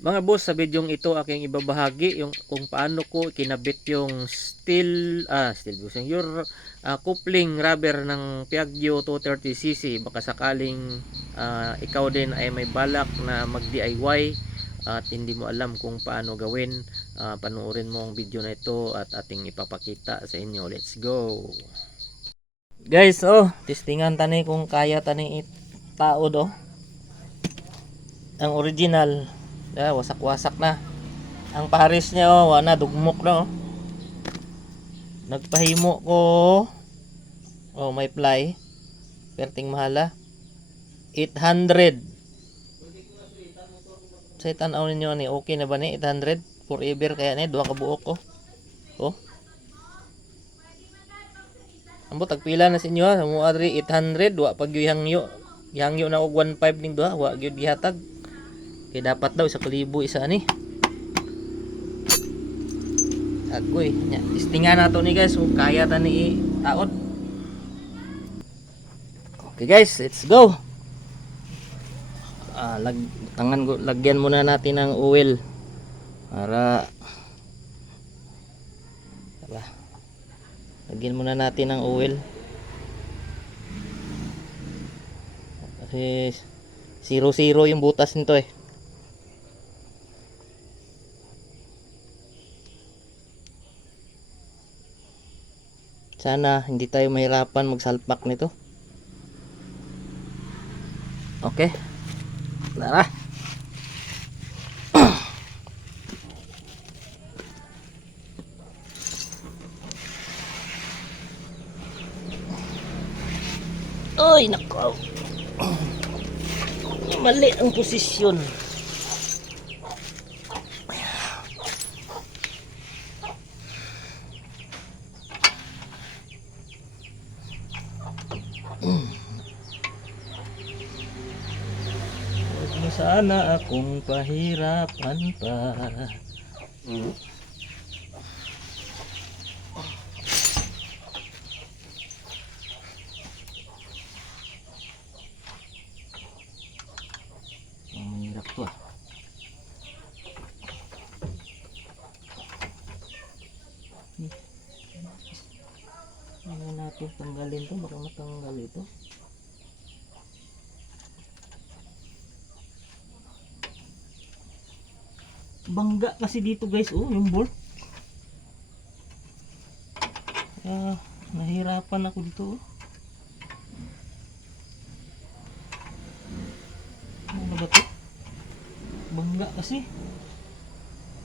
Mga boss, sa bidyong ito aking ibabahagi yung kung paano ko kinabit yung steel ah steel bushing your ah, coupling rubber ng Piaggio 230cc baka sakaling ah, ikaw din ay may balak na mag DIY at hindi mo alam kung paano gawin. Ah, panoorin mo ang video na ito at ating ipapakita sa inyo. Let's go! Guys oh testingan tani kung kaya tani itaod oh. Ang original Ah, wasak-wasak na. Ang pares niya oh, wala dugmok na oh. Nagpahimo ko. Oh, may ply. Perting mahala. 800. Sa tanaw ninyo ni okay na ba ni 800? Forever kaya ni duha ka buok ko. Oh. Ambo tagpila na sa inyo ha. Mo adri 800 wa pag hangyo. Hangyo na og 15 ning duha, wa gyud gihatag. Kaya dapat daw isa kalibo isa ani. Agoy, nya. Istingan nato ni guys kung kaya ta ni taod. Okay guys, let's go. Ah, lag tangan ko lagyan muna natin ng oil para Tara. Lagyan muna natin ng oil. Kasi zero-zero yung butas nito eh. Sana hindi tayo mahirapan magsalpak nito. Okay. Tara. Ay, nako. Mali ang posisyon. Huwag mo sana akong pahirapan pa. Ang mahirap to ah. Ano natin tanggalin to? Baka matanggal ito. Bangga kasi dito guys, oh, yung bolt. Ah, nahirapan ako dito. Oh. Ano ba to? Bangga kasi.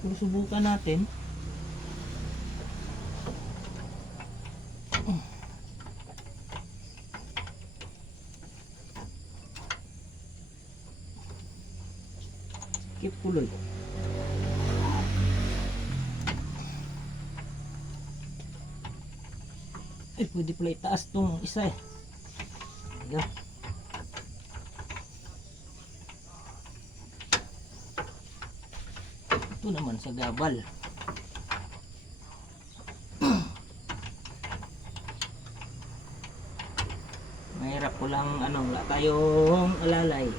Pero subukan natin. Keep kulay. Ay, pwede pala itaas tong isa eh. Ayan. Ito naman sa gabal. Mahirap ko lang ano, wala tayong alalay.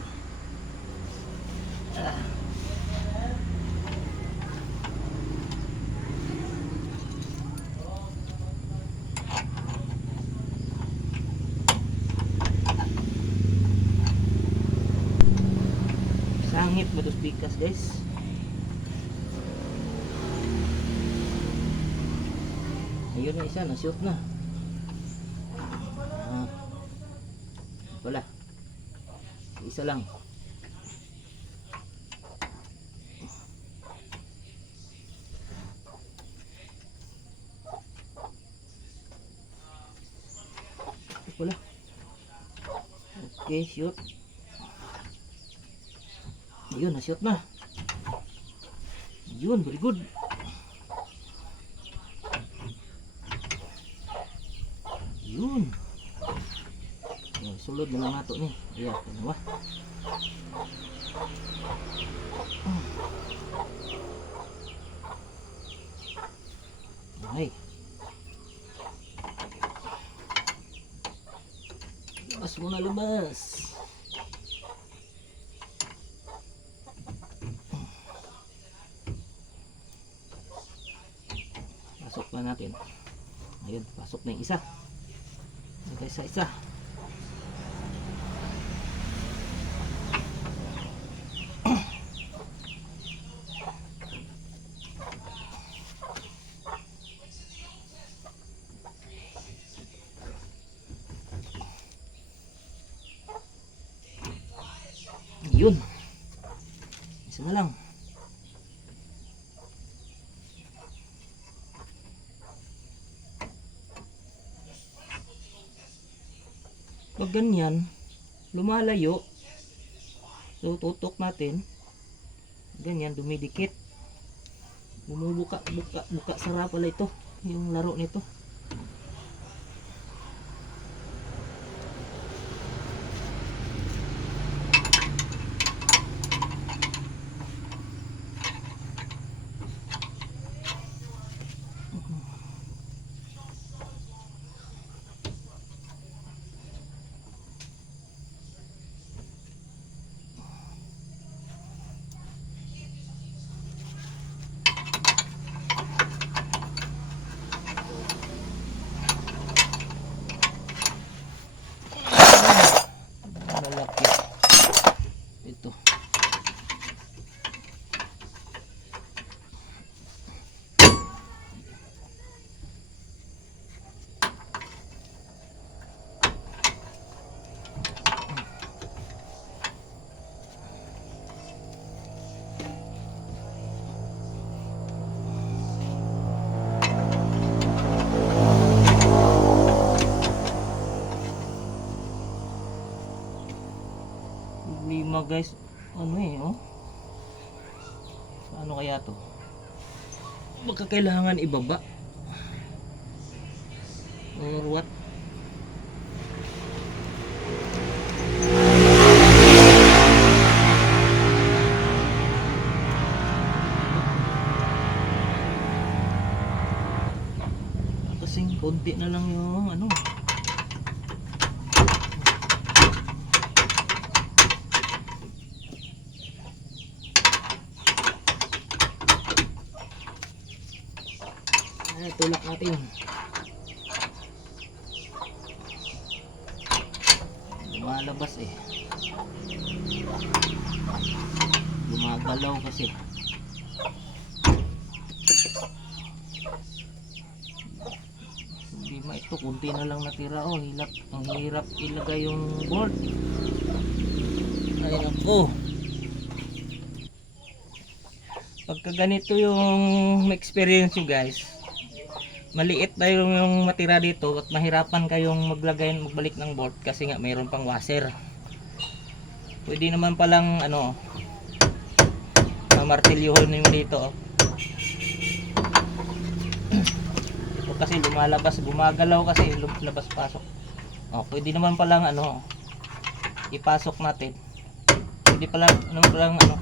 Ah. Sangit ba tos bikas guys? Ayun na isa, na-shoot na. Ah. Wala. Isa lang. Wala. Okay, shoot. Ayun, na-shoot na. Yun, very good. Yun. Yung sulod na lang nato ni. Iya, ano ba? Okay. Labas muna labas. na natin. Ayun, pasok na yung isa. Lagay sa isa. Yun. Isa na lang. Pag ganyan, lumalayo. So, tutok natin. Ganyan, dumidikit. Bumubuka, buka, buka sara pala ito. Yung laro nito. Lima guys. Ano eh, oh. Paano kaya to? Baka kailangan ibaba. Or what? Kasing konti na lang yung ano. Ay, tulak natin. Lumalabas eh. Gumagalaw kasi. Hindi ma ito, kunti na lang natira. Oh, hilap. Ang hirap ilagay yung board. Ay, nako. Pagka ganito yung experience nyo guys, maliit na yung, yung matira dito at mahirapan kayong maglagay magbalik ng board kasi nga mayroon pang washer. Pwede naman palang ano mamartilyuhon nyo dito oh. ito kasi lumalabas gumagalaw kasi lumabas pasok. Oh, pwede naman palang ano ipasok natin. Pwede palang ano palang ano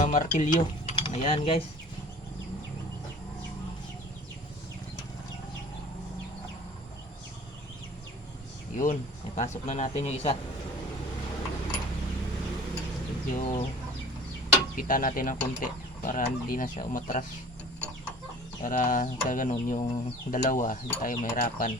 mamartilyo. Ayan guys Yun, ipasok na natin yung isa. Medyo kita natin ng konti para hindi na siya umatras. Para sa ganun yung dalawa, hindi tayo mahirapan.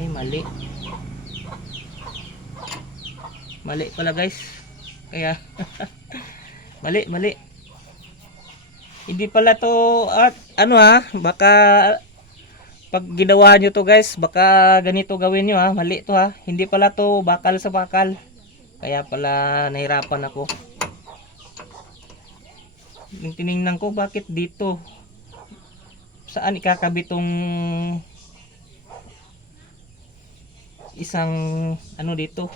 Ay, mali. Mali pala guys. Kaya mali, mali. Hindi pala to at ano ha, baka pag ginawa nyo to guys, baka ganito gawin nyo ha, mali to ha. Hindi pala to bakal sa bakal. Kaya pala nahirapan ako. Yung tiningnan ko bakit dito saan ikakabit tong isang ano dito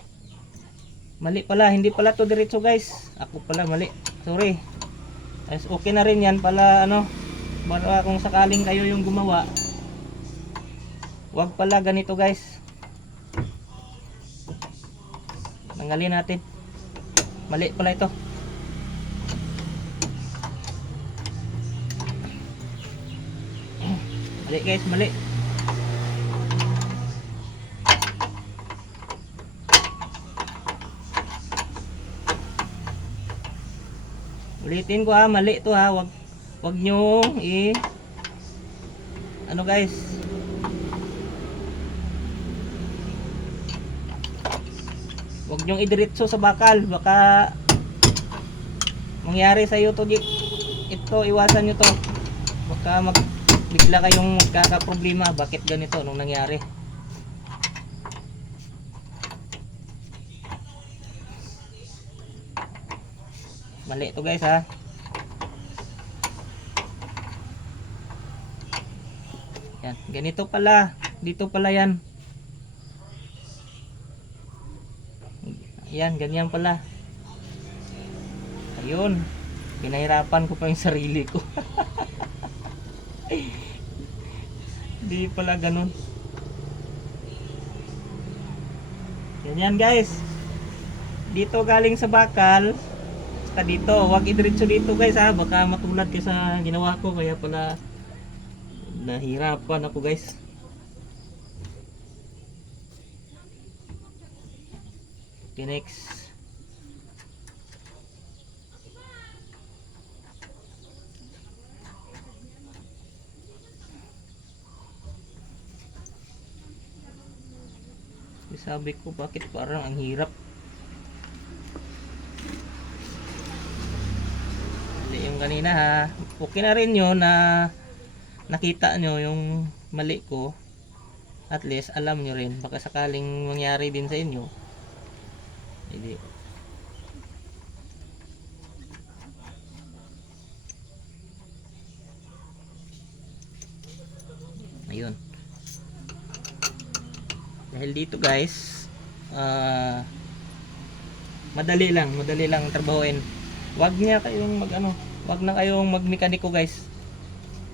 Mali pala, hindi pala to diretso guys. Ako pala mali. Sorry. Ayos, okay na rin yan pala ano. Para kung sakaling kayo yung gumawa. Huwag pala ganito guys. Tanggalin natin. Mali pala ito. Mali guys, mali. Ulitin ko ha, mali to ha. Wag wag nyo i Ano guys? Wag nyo idiretso sa bakal, baka mangyari sa iyo to ito iwasan nyo to. Baka mag bigla kayong magkakaproblema bakit ganito nung nangyari. Mali to guys ha. Yan, ganito pala. Dito pala yan. Yan, ganyan pala. Ayun. Pinahirapan ko pa yung sarili ko. Hindi pala ganun. Ganyan guys. Dito galing sa bakal. Saka dito. Huwag idiretso dito guys ha. Baka matulad ka sa ginawa ko. Kaya pala nahirapan ako guys. Okay, next. Sabi ko bakit parang ang hirap. Mali yung kanina ha. Okay na rin yun na nakita nyo yung mali ko. At least alam nyo rin. Baka sakaling mangyari din sa inyo. Hindi. Ayun. Dahil dito guys, ah madali lang, madali lang trabahuin. Wag niya kayong mag ano, wag na kayong magmekaniko guys.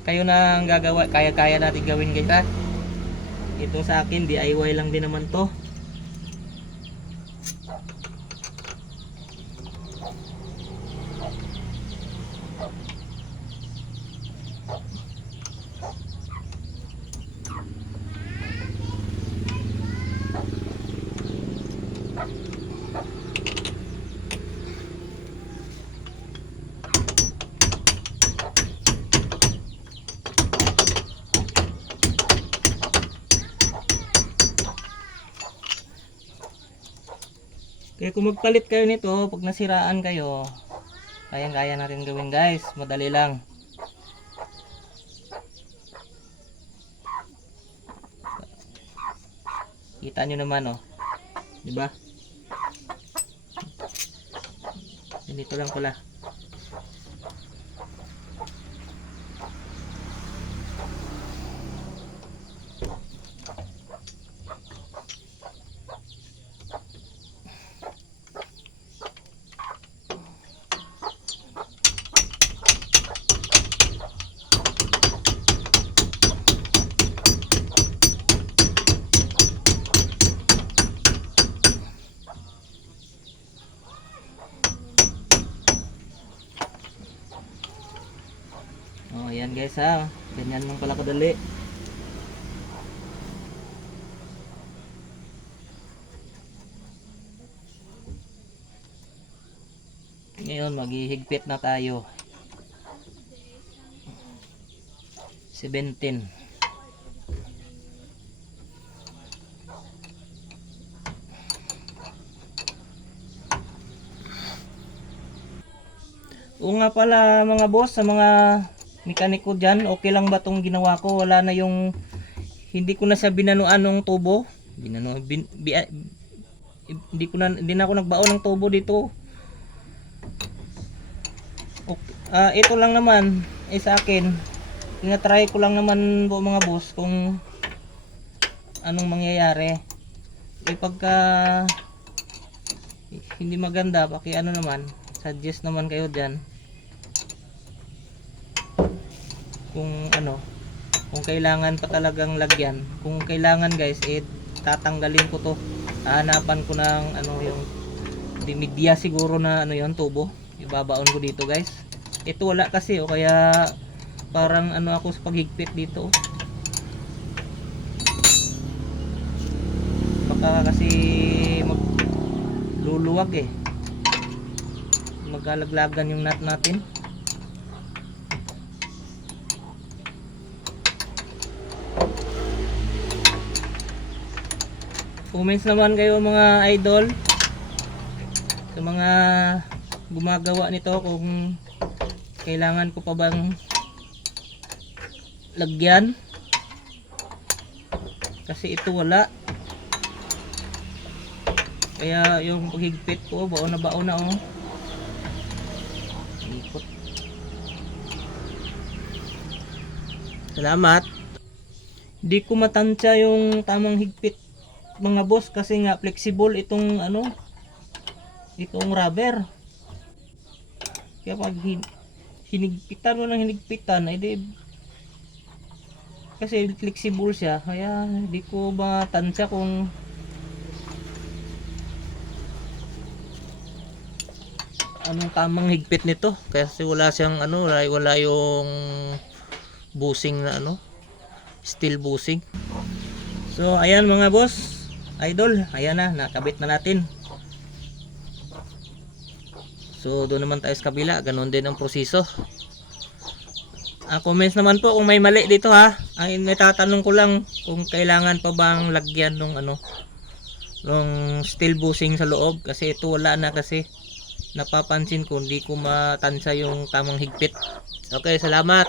Kayo na ang gagawa, kaya-kaya natin gawin guys ha. Ito sa akin, DIY lang din naman to. Kung magpalit kayo nito, pag nasiraan kayo, kayang-kaya natin gawin guys. Madali lang. Kita nyo naman oh. Di ba? Ganito lang pala. Oh, ayan guys ha. Ganyan lang pala kadali. Ngayon, maghihigpit na tayo. 17. Oo nga pala mga boss, sa mga mekaniko dyan, okay lang ba tong ginawa ko? Wala na yung, hindi ko na siya binanuan ng tubo. Binano, bin, bi, ah, hindi ko na, hindi na ako nagbaon ng tubo dito. Okay, ah, ito lang naman, eh sa akin, tinatry ko lang naman po mga boss kung anong mangyayari. Eh pagka hindi maganda, paki ano naman, suggest naman kayo dyan. Kung ano, kung kailangan pa talagang lagyan, kung kailangan guys, eh tatanggalin ko to. Hahanapan ko ng ano yung di media siguro na ano yon tubo. Ibabaon ko dito guys. Ito wala kasi o kaya parang ano ako sa paghigpit dito. Baka kasi mag luluwag eh magkalaglagan yung nut natin. Comments naman kayo mga idol. Sa mga gumagawa nito kung kailangan ko pa bang lagyan. Kasi ito wala. Kaya yung paghigpit ko baon na baon na oh. Ikot. Salamat. Hindi ko matansya yung tamang higpit mga boss kasi nga flexible itong ano itong rubber. Kaya pag hin- hinigpitan mo ng hinigpitan ay di kasi flexible siya kaya hindi ko matansya kung anong tamang higpit nito. Kasi wala siyang ano wala yung busing na ano steel busing. So ayan mga boss idol ayan na nakabit na natin so doon naman tayo sa kabila ganun din ang proseso Ah, comments naman po kung may mali dito ha. Ang may tatanong ko lang kung kailangan pa bang lagyan ng ano ng steel busing sa loob kasi ito wala na kasi napapansin ko hindi ko matansya yung tamang higpit. Okay, salamat.